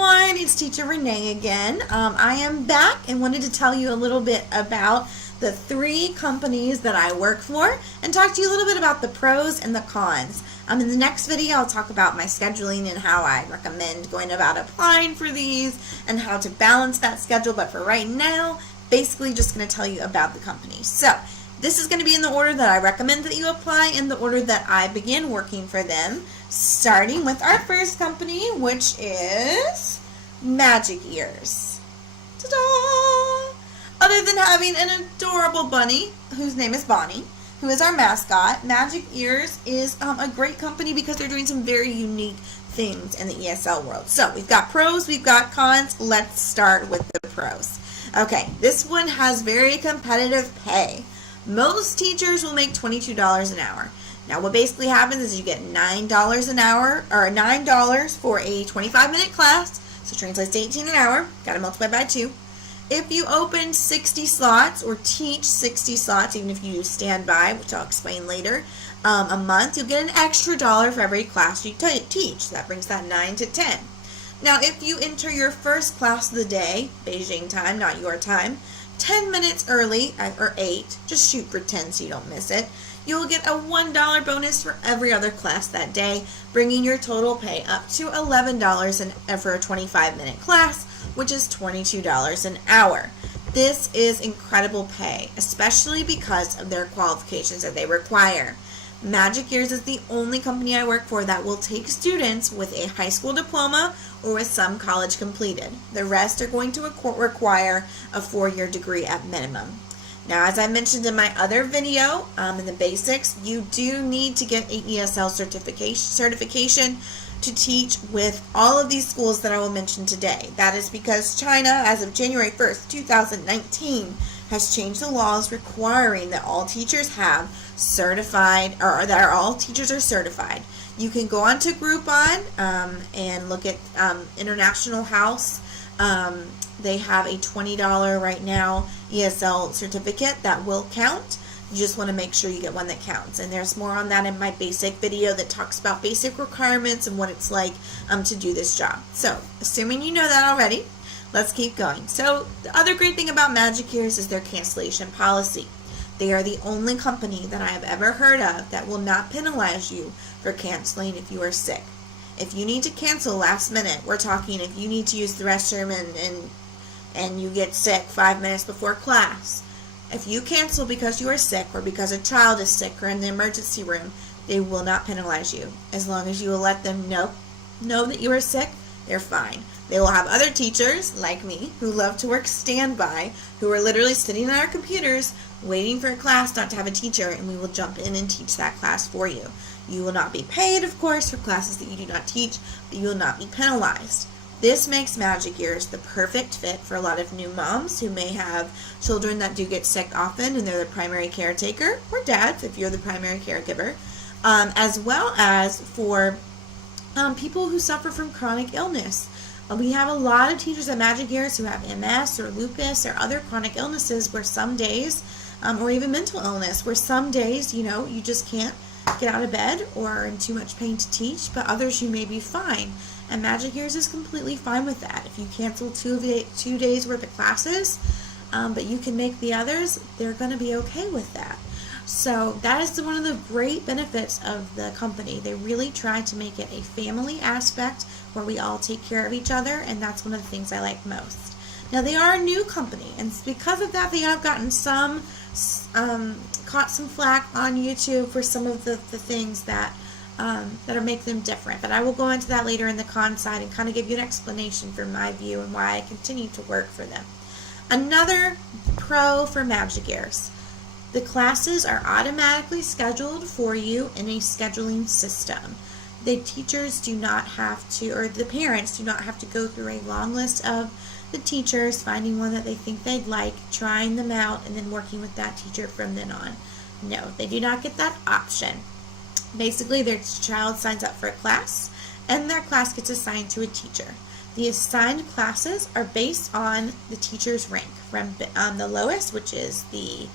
everyone, it's Teacher Renee again. I am back and wanted to tell you a little bit about the 3 companies that I work for and talk to you a little bit about the pros and the cons. In the next video, I'll talk about my scheduling and how I recommend going about applying for these and how to balance that schedule. But for right now, basically just going to tell you about the company. So this is going to be in the order that I recommend that you apply, in the order that I begin working for them, starting with our first company, which is Magic Ears. Ta-da! Other than having an adorable bunny, whose name is Bonnie, who is our mascot, Magic Ears is a great company because they're doing some very unique things in the ESL world. So we've got pros, we've got cons. Let's start with the pros. Okay, this one has very competitive pay. Most teachers will make $22 an hour. Now what basically happens is you get $9 an hour, or $9 for a 25-minute class, so translates to 18 an hour, gotta multiply by 2. If you open 60 slots or teach 60 slots, even if you do standby, which I'll explain later, a month, you'll get an extra $1 for every class you teach. That brings that 9 to 10. Now if you enter your first class of the day, Beijing time, not your time, 10 minutes early, or 8, just shoot for 10 so you don't miss it, you'll get a $1 bonus for every other class that day, bringing your total pay up to $11 for a 25-minute class, which is $22 an hour. This is incredible pay, especially because of their qualifications that they require. Magic Ears is the only company I work for that will take students with a high school diploma or with some college completed. The rest are going to require a 4-year degree at minimum. Now, as I mentioned in my other video, in the basics, you do need to get an ESL certification to teach with all of these schools that I will mention today. That is because China, as of January 1st, 2019, has changed the laws requiring that all teachers have certified, or that all teachers are certified. You can go onto Groupon and look at International House. They have a $20 right now ESL certificate that will count. You just want to make sure you get one that counts. And there's more on that in my basic video that talks about basic requirements and what it's like to do this job. So, assuming you know that already, let's keep going. So, the other great thing about Magic Ears is their cancellation policy. They are the only company that I have ever heard of that will not penalize you for canceling if you are sick. If you need to cancel last minute, we're talking if you need to use the restroom and you get sick 5 minutes before class. If you cancel because you are sick or because a child is sick or in the emergency room, they will not penalize you. As long as you will let them know that you are sick, they're fine. They will have other teachers, like me, who love to work standby, who are literally sitting on our computers waiting for a class not to have a teacher, and we will jump in and teach that class for you. You will not be paid, of course, for classes that you do not teach, but you will not be penalized. This makes Magic Ears the perfect fit for a lot of new moms who may have children that do get sick often and they're the primary caretaker, or dads if you're the primary caregiver, as well as for people who suffer from chronic illness. We have a lot of teachers at Magic Ears who have MS or lupus or other chronic illnesses where some days, or even mental illness, where some days, you just can't get out of bed or are in too much pain to teach, but others you may be fine. And Magic Ears is completely fine with that. If you cancel 2 days worth of classes, but you can make the others, they're going to be okay with that. So that is one of the great benefits of the company. They really try to make it a family aspect where we all take care of each other, and that's one of the things I like most. Now, they are a new company, and because of that, they have gotten caught some flack on YouTube for some of the things that make them different. But I will go into that later in the con side and kind of give you an explanation for my view and why I continue to work for them. Another pro for Magic Ears. The classes are automatically scheduled for you in a scheduling system. The teachers do not have to, or the parents do not have to go through a long list of the teachers, finding one that they think they'd like, trying them out, and then working with that teacher from then on. No, they do not get that option. Basically, their child signs up for a class, and their class gets assigned to a teacher. The assigned classes are based on the teacher's rank, from the lowest, which is the,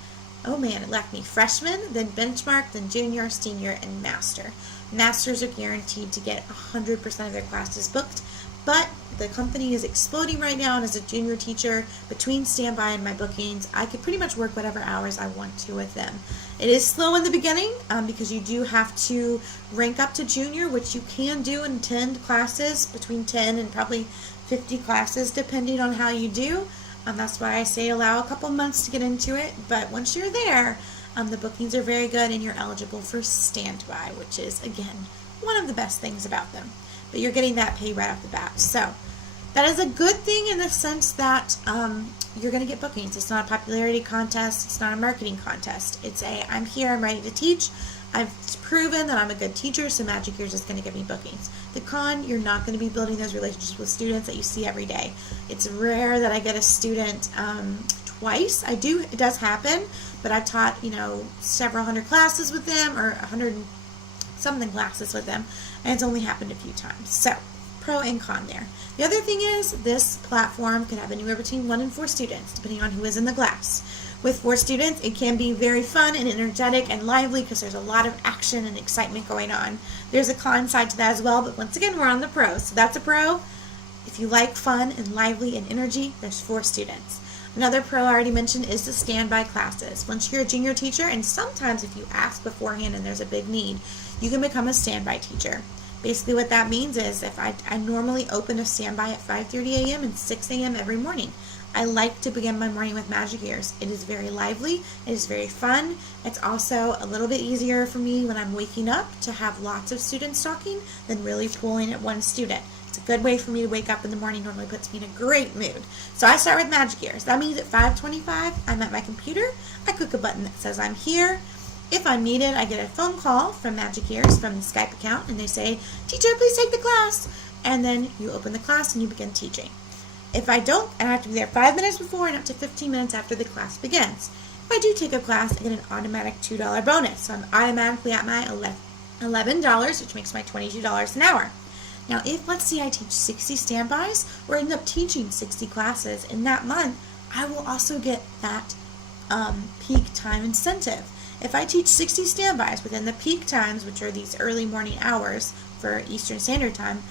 freshman, then benchmark, then junior, senior, and master. Masters are guaranteed to get 100% of their classes booked but the company is exploding right now, and as a junior teacher, between standby and my bookings, I could pretty much work whatever hours I want to with them. It is slow in the beginning because you do have to rank up to junior, which you can do in 10 classes, between 10 and probably 50 classes, depending on how you do. That's why I say allow a couple months to get into it, but once you're there, the bookings are very good and you're eligible for standby, which is, again, one of the best things about them. But you're getting that pay right off the bat. So that is a good thing in the sense that you're going to get bookings. It's not a popularity contest. It's not a marketing contest. It's I'm here, I'm ready to teach. I've proven that I'm a good teacher, so Magic Years is going to give me bookings. The con, you're not going to be building those relationships with students that you see every day. It's rare that I get a student twice. It does happen, but I've taught, several hundred classes with them, or 100 something classes with them, and it's only happened a few times. So, pro and con there. The other thing is, this platform can have anywhere between 1 and 4 students, depending on who is in the class. With 4 students, it can be very fun and energetic and lively because there's a lot of action and excitement going on. There's a con side to that as well, but once again, we're on the pro. So that's a pro. If you like fun and lively and energy, there's 4 students. Another pro I already mentioned is the standby classes. Once you're a junior teacher, and sometimes if you ask beforehand and there's a big need, you can become a standby teacher. Basically what that means is if I normally open a standby at 5:30 a.m. and 6 a.m. every morning. I like to begin my morning with Magic Years. It is very lively. It is very fun. It's also a little bit easier for me when I'm waking up to have lots of students talking than really pulling at one student. It's a good way for me to wake up in the morning. Normally puts me in a great mood. So I start with Magic Years. That means at 5:25, I'm at my computer. I click a button that says I'm here. If I'm needed, I get a phone call from Magic Years from the Skype account, and they say, "Teacher, please take the class." And then you open the class and you begin teaching. If I don't, I have to be there 5 minutes before and up to 15 minutes after the class begins. If I do take a class, I get an automatic $2 bonus. So I'm automatically at my $11, which makes my $22 an hour. Now, if, let's say, I teach 60 standbys or end up teaching 60 classes in that month, I will also get that peak time incentive. If I teach 60 standbys within the peak times, which are these early morning hours for Eastern Standard Time,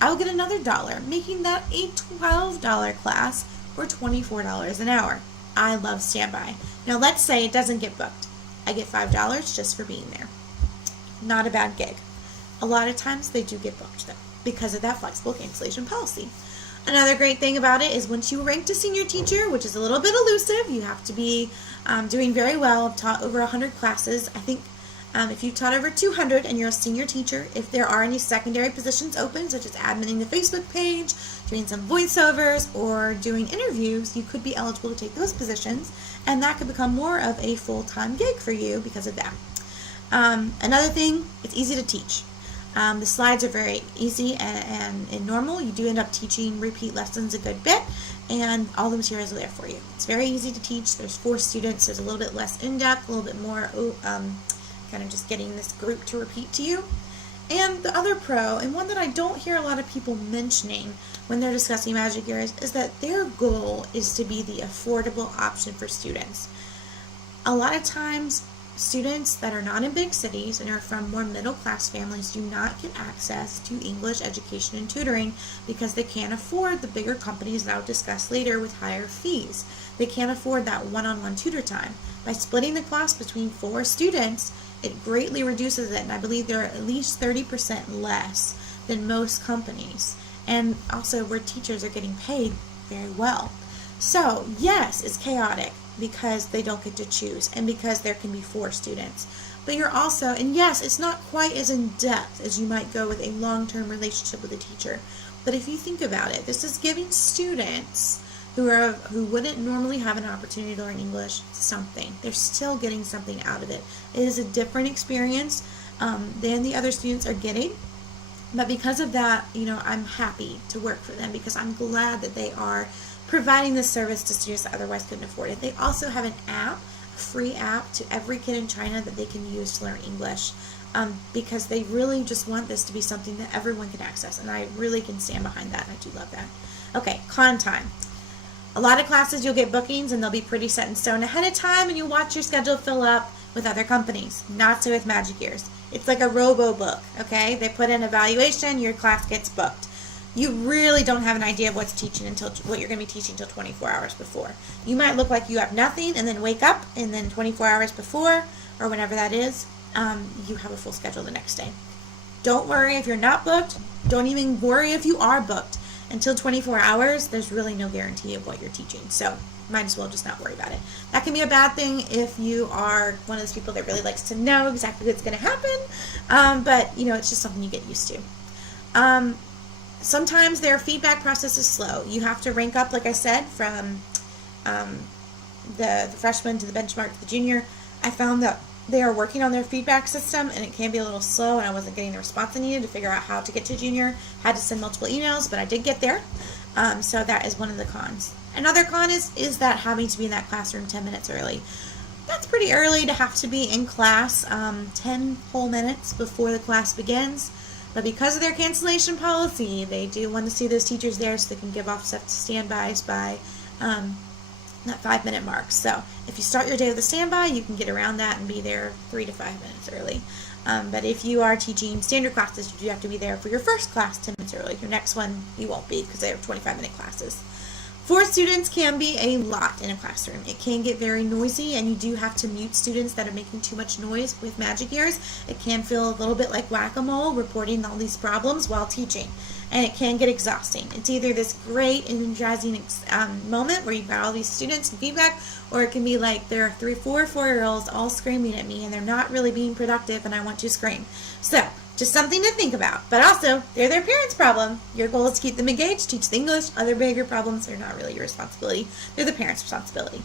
I will get another $1, making that a $12 class or $24 an hour. I love standby. Now let's say it doesn't get booked. I get $5 just for being there. Not a bad gig. A lot of times they do get booked though because of that flexible cancellation policy. Another great thing about it is once you rank to senior teacher, which is a little bit elusive, you have to be doing very well. I've taught over 100 classes. I think if you've taught over 200 and you're a senior teacher, if there are any secondary positions open, such as adminning the Facebook page, doing some voiceovers, or doing interviews, you could be eligible to take those positions, and that could become more of a full-time gig for you because of that. Another thing, it's easy to teach. The slides are very easy and normal. You do end up teaching repeat lessons a good bit, and all the materials are there for you. It's very easy to teach. There's 4 students. There's a little bit less in-depth, a little bit more kind of just getting this group to repeat to you. And the other pro, and one that I don't hear a lot of people mentioning when they're discussing Magic Years, is that their goal is to be the affordable option for students. A lot of times, students that are not in big cities and are from more middle-class families do not get access to English education and tutoring because they can't afford the bigger companies that I'll discuss later with higher fees. They can't afford that one-on-one tutor time. By splitting the class between 4 students, it greatly reduces it, and I believe they're at least 30% less than most companies. And also where teachers are getting paid very well. So, yes, it's chaotic because they don't get to choose and because there can be 4 students. But you're also, and yes, it's not quite as in-depth as you might go with a long-term relationship with a teacher. But if you think about it, this is giving students who wouldn't normally have an opportunity to learn English something. They're still getting something out of it. It is a different experience than the other students are getting. But because of that, I'm happy to work for them because I'm glad that they are providing this service to students that otherwise couldn't afford it. They also have an app, a free app to every kid in China that they can use to learn English because they really just want this to be something that everyone can access, and I really can stand behind that, and I do love that. Okay, con time. A lot of classes you'll get bookings and they'll be pretty set in stone ahead of time and you'll watch your schedule fill up with other companies. Not so with Magic Years. It's like a robo book, okay? They put in evaluation, your class gets booked. you really don't have an idea of what you're going to be teaching until 24 hours before. You might look like you have nothing and then wake up and then 24 hours before, or whenever that is, you have a full schedule the next day. Don't worry if you're not booked. Don't even worry if you are booked. Until 24 hours, there's really no guarantee of what you're teaching. So might as well just not worry about it. That can be a bad thing if you are one of those people that really likes to know exactly what's going to happen. But, it's just something you get used to. Sometimes their feedback process is slow. You have to rank up, like I said, from the freshman to the benchmark to the junior. I found that they are working on their feedback system, and it can be a little slow, and I wasn't getting the response I needed to figure out how to get to junior. Had to send multiple emails, but I did get there. So that is one of the cons. Another con is that having to be in that classroom 10 minutes early. That's pretty early to have to be in class 10 whole minutes before the class begins. But because of their cancellation policy, they do want to see those teachers there so they can give off stuff to standbys by that 5-minute mark. So if you start your day with a standby, you can get around that and be there 3 to 5 minutes early. But if you are teaching standard classes, you do have to be there for your first class 10 minutes early. Your next one, you won't be because they have 25-minute classes. 4 students can be a lot in a classroom. It can get very noisy, and you do have to mute students that are making too much noise with Magic Ears. It can feel a little bit like whack-a-mole, reporting all these problems while teaching, and it can get exhausting. It's either this great energizing moment where you've got all these students and feedback, or it can be like there are 3, 4 4-year-olds all screaming at me, and they're not really being productive, and I want to scream. So just something to think about. But also, they're their parents' problem. Your goal is to keep them engaged, teach the English. Other behavior problems are not really your responsibility. They're the parents' responsibility.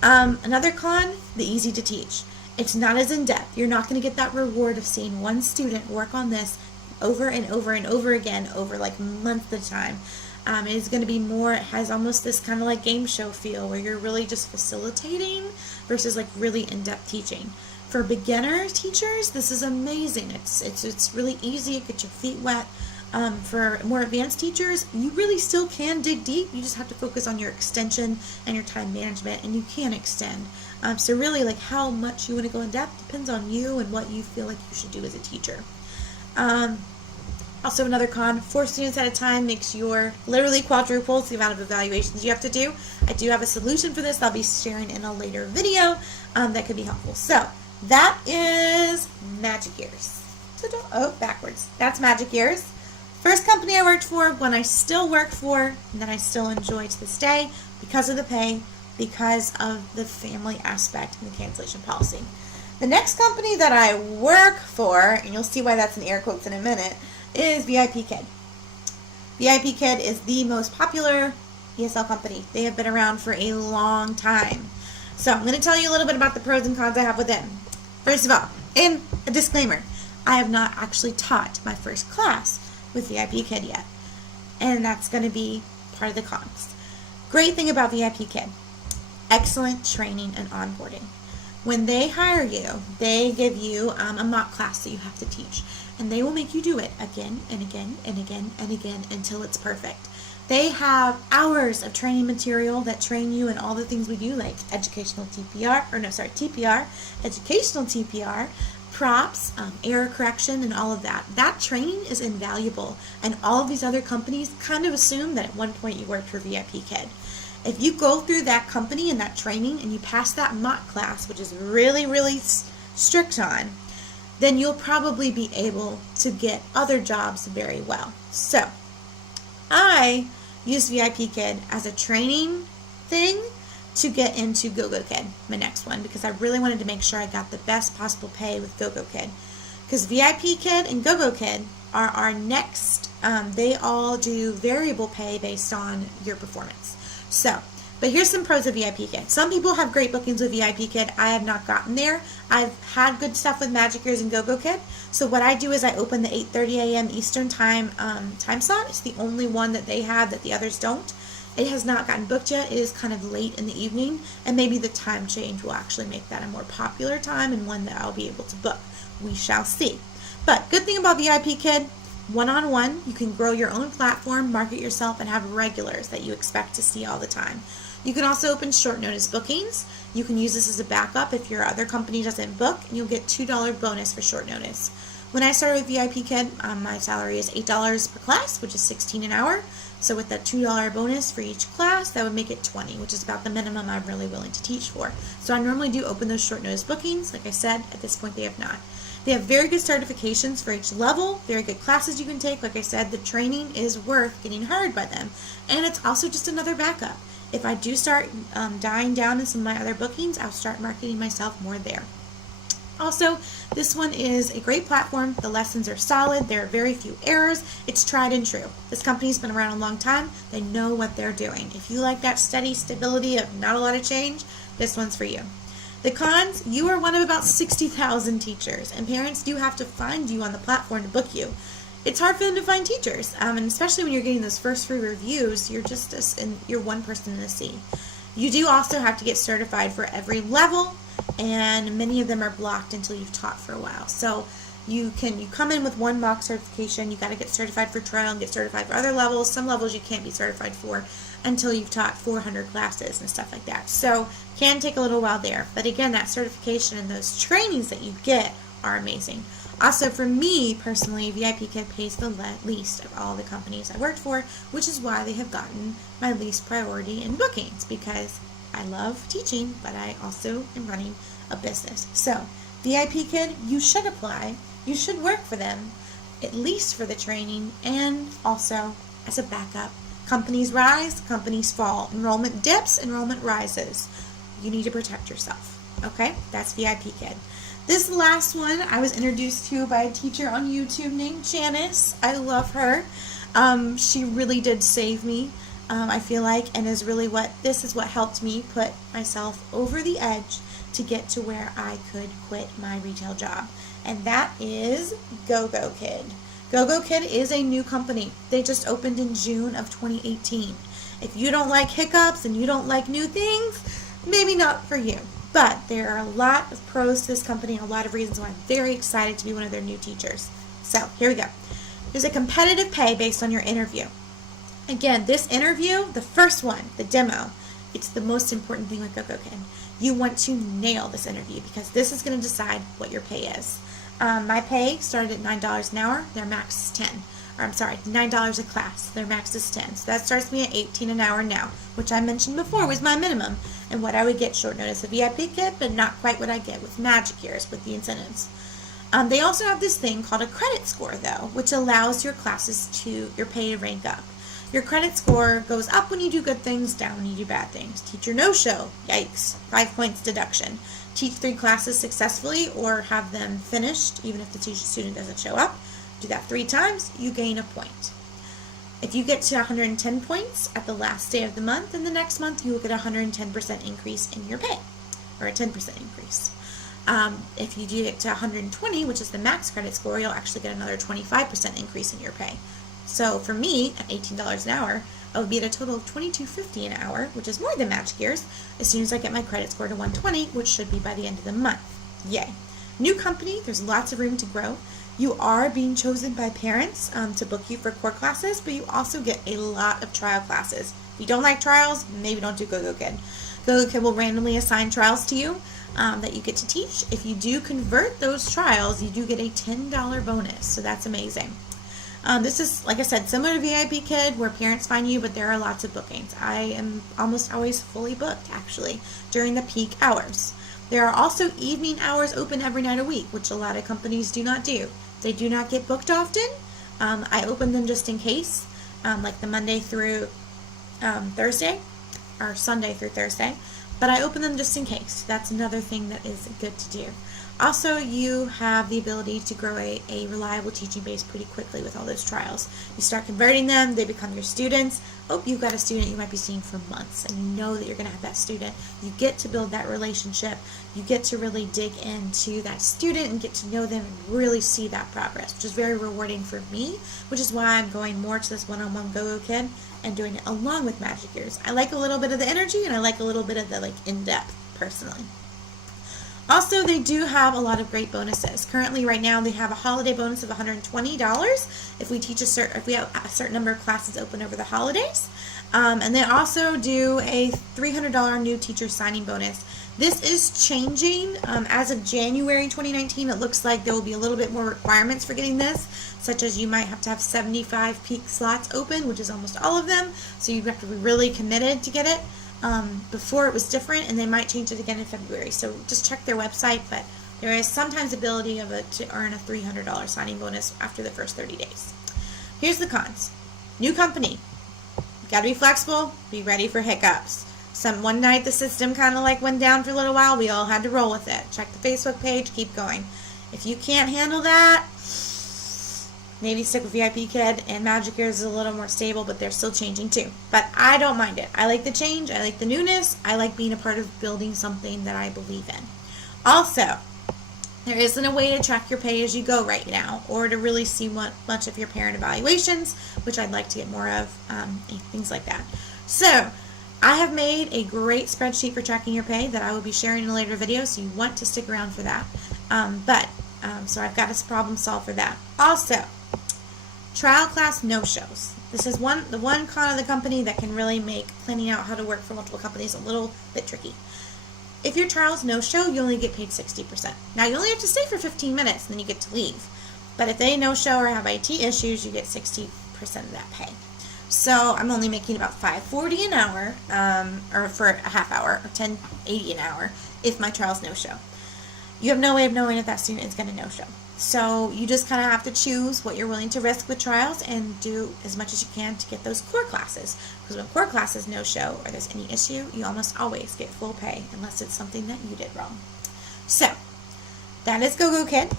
Another con, the easy to teach. It's not as in-depth. You're not going to get that reward of seeing one student work on this over and over and over again over like months at a time. It is going to be more, it has almost this kind of like game show feel where you're really just facilitating versus like really in-depth teaching. For beginner teachers, this is amazing. It's really easy. Get your feet wet. For more advanced teachers, you really still can dig deep. You just have to focus on your extension and your time management, and you can extend. So really, like how much you want to go in depth depends on you and what you feel like you should do as a teacher. Also, another con, 4 students at a time makes your literally quadruples the amount of evaluations you have to do. I do have a solution for this I'll be sharing in a later video that could be helpful. So that is Magic Ears. So backwards. That's Magic Ears. First company I worked for, one I still work for, and that I still enjoy to this day because of the pay, because of the family aspect and the cancellation policy. The next company that I work for, and you'll see why that's in air quotes in a minute, is VIPkid. VIPkid is the most popular ESL company. They have been around for a long time. So I'm going to tell you a little bit about the pros and cons I have with them. First of all, and a disclaimer, I have not actually taught my first class with VIPkid yet. And that's going to be part of the cons. Great thing about VIPkid, excellent training and onboarding. When they hire you, they give you a mock class that you have to teach. And they will make you do it again and again and again and again until it's perfect. They have hours of training material that train you in all the things we do, like TPR, educational TPR, props, error correction, and all of that. That training is invaluable. And all of these other companies kind of assume that at one point you worked for VIPkid. If you go through that company and that training and you pass that mock class, which is really, really strict on, then you'll probably be able to get other jobs very well. So, I use VIPkid as a training thing to get into Gogokid, my next one, because I really wanted to make sure I got the best possible pay with Gogokid. Because VIPkid and Gogokid are our next, they all do variable pay based on your performance. So, but here's some pros of VIPkid. Some people have great bookings with VIPkid. I have not gotten there. I've had good stuff with Magic Ears and Gogokid. So what I do is I open the 8:30 a.m. Eastern time time slot. It's the only one that they have that the others don't. It has not gotten booked yet. It is kind of late in the evening, and maybe the time change will actually make that a more popular time and one that I'll be able to book. We shall see. But good thing about VIPkid, one-on-one, you can grow your own platform, market yourself, and have regulars that you expect to see all the time. You can also open short notice bookings. You can use this as a backup if your other company doesn't book, and you'll get $2 bonus for short notice. When I started with VIPkid, my salary is $8 per class, which is $16 an hour. So with that $2 bonus for each class, that would make it $20, which is about the minimum I'm really willing to teach for. So I normally do open those short notice bookings. Like I said, at this point they have not. They have very good certifications for each level, very good classes you can take. Like I said, the training is worth getting hired by them. And it's also just another backup. If I do start dying down in some of my other bookings, I'll start marketing myself more there. Also, this one is a great platform. The lessons are solid. There are very few errors. It's tried and true. This company's been around a long time. They know what they're doing. If you like that steady stability of not a lot of change, this one's for you. The cons, you are one of about 60,000 teachers, and parents do have to find you on the platform to book you. It's hard for them to find teachers, and especially when you're getting those first free reviews, you're one person in a sea. You do also have to get certified for every level, and many of them are blocked until you've taught for a while. So you come in with one mock certification, you got to get certified for trial and get certified for other levels. Some levels you can't be certified for until you've taught 400 classes and stuff like that. So can take a little while there. But again, that certification and those trainings that you get are amazing. Also, for me personally, VIPkid pays the least of all the companies I worked for, which is why they have gotten my least priority in bookings, because I love teaching, but I also am running a business. So, VIPkid, you should apply. You should work for them, at least for the training, and also as a backup. Companies rise, companies fall. Enrollment dips, enrollment rises. You need to protect yourself. Okay? That's VIPkid. This last one I was introduced to by a teacher on YouTube named Janice. I love her. She really did save me, I feel like, and this is what helped me put myself over the edge to get to where I could quit my retail job. And that is Gogokid. Gogokid is a new company. They just opened in June of 2018. If you don't like hiccups and you don't like new things, maybe not for you. But there are a lot of pros to this company and a lot of reasons why I'm very excited to be one of their new teachers. So here we go. There's a competitive pay based on your interview. Again, this interview, the first one, the demo, it's the most important thing with Gogokid. You want to nail this interview because this is going to decide what your pay is. My pay started at $9 an hour. Their max is $9 a class. Their max is $10. So that starts me at $18 an hour now, which I mentioned before was my minimum and what I would get short notice of VIPkid, but not quite what I get with Magic Years with the incentives. They also have this thing called a credit score, though, which allows your your pay to rank up. Your credit score goes up when you do good things, down when you do bad things. Teacher no-show, yikes, 5 points deduction. Teach 3 classes successfully or have them finished, even if the student doesn't show up. Do that 3 times, you gain a point. If you get to 110 points at the last day of the month, then the next month you will get a 110% increase in your pay, or a 10% increase. If you do get to 120, which is the max credit score, you'll actually get another 25% increase in your pay. So for me, at $18 an hour, I would be at a total of $22.50 an hour, which is more than Magic Years, as soon as I get my credit score to 120, which should be by the end of the month. Yay. New company, there's lots of room to grow. You are being chosen by parents to book you for core classes, but you also get a lot of trial classes. If you don't like trials, maybe don't do Gogokid. Gogokid will randomly assign trials to you that you get to teach. If you do convert those trials, you do get a $10 bonus, so that's amazing. This is, like I said, similar to VIPkid, where parents find you, but there are lots of bookings. I am almost always fully booked, actually, during the peak hours. There are also evening hours open every night a week, which a lot of companies do not do. They do not get booked often. I open them just in case, like the Monday through Thursday, or Sunday through Thursday, but I open them just in case. That's another thing that is good to do. Also, you have the ability to grow a reliable teaching base pretty quickly with all those trials. You start converting them, they become your students. Oh, you've got a student you might be seeing for months, and you know that you're going to have that student. You get to build that relationship. You get to really dig into that student and get to know them and really see that progress, which is very rewarding for me, which is why I'm going more to this one-on-one Gogokid and doing it along with Magic Years. I like a little bit of the energy, and I like a little bit of the in-depth, personally. Also, they do have a lot of great bonuses. Currently, right now, they have a holiday bonus of $120 if we have a certain number of classes open over the holidays. And they also do a $300 new teacher signing bonus This is changing. As of January 2019, it looks like there will be a little bit more requirements for getting this, such as you might have to have 75 peak slots open, which is almost all of them, so you have to be really committed to get it. Before it was different, and they might change it again in February, so just check their website, but there is sometimes ability to earn a $300 signing bonus after the first 30 days. Here's the cons. New company. Got to be flexible, be ready for hiccups. One night the system kind of like went down for a little while. We all had to roll with it. Check the Facebook page, keep going. If you can't handle that, maybe stick with VIPkid, and Magic Ears is a little more stable, but they're still changing too. But I don't mind it. I like the change. I like the newness. I like being a part of building something that I believe in. Also, there isn't a way to track your pay as you go right now, or to really see much of your parent evaluations, which I'd like to get more of, things like that. So, I have made a great spreadsheet for tracking your pay that I will be sharing in a later video, so you want to stick around for that. So I've got a problem solved for that. Also, trial class no-shows. This is the one con of the company that can really make planning out how to work for multiple companies a little bit tricky. If your trials no-show, you only get paid 60%. Now, you only have to stay for 15 minutes, and then you get to leave. But if they no-show or have IT issues, you get 60% of that pay. So I'm only making about $5.40 an hour, or for a half hour, or $10.80 an hour if my trials no-show. You have no way of knowing if that student is going to no-show. So you just kind of have to choose what you're willing to risk with trials and do as much as you can to get those core classes. Because when core classes no-show or there's any issue, you almost always get full pay unless it's something that you did wrong. So that is Gogokid,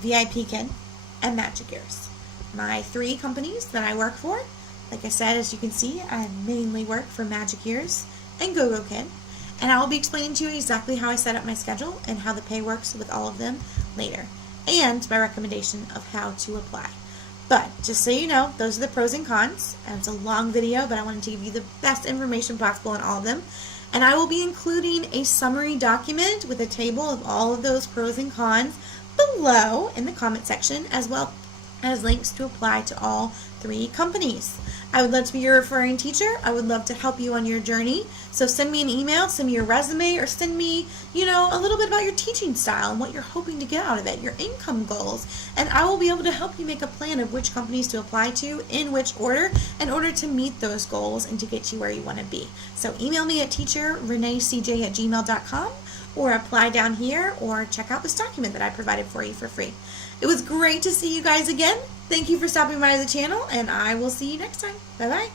VIPkid, and Magic Ears. My 3 companies that I work for. Like I said, as you can see, I mainly work for Magic Ears and Gogokid, and I will be explaining to you exactly how I set up my schedule and how the pay works with all of them later, and my recommendation of how to apply. But just so you know, those are the pros and cons. It's a long video, but I wanted to give you the best information possible on all of them. And I will be including a summary document with a table of all of those pros and cons below in the comment section, as well as links to apply to all 3 companies. I would love to be your referring teacher. I would love to help you on your journey. So send me an email, send me your resume, or send me, a little bit about your teaching style and what you're hoping to get out of it, your income goals. And I will be able to help you make a plan of which companies to apply to in which order in order to meet those goals and to get you where you want to be. So email me at teacherreneecj@gmail.com, or apply down here, or check out this document that I provided for you for free. It was great to see you guys again. Thank you for stopping by the channel, and I will see you next time. Bye-bye.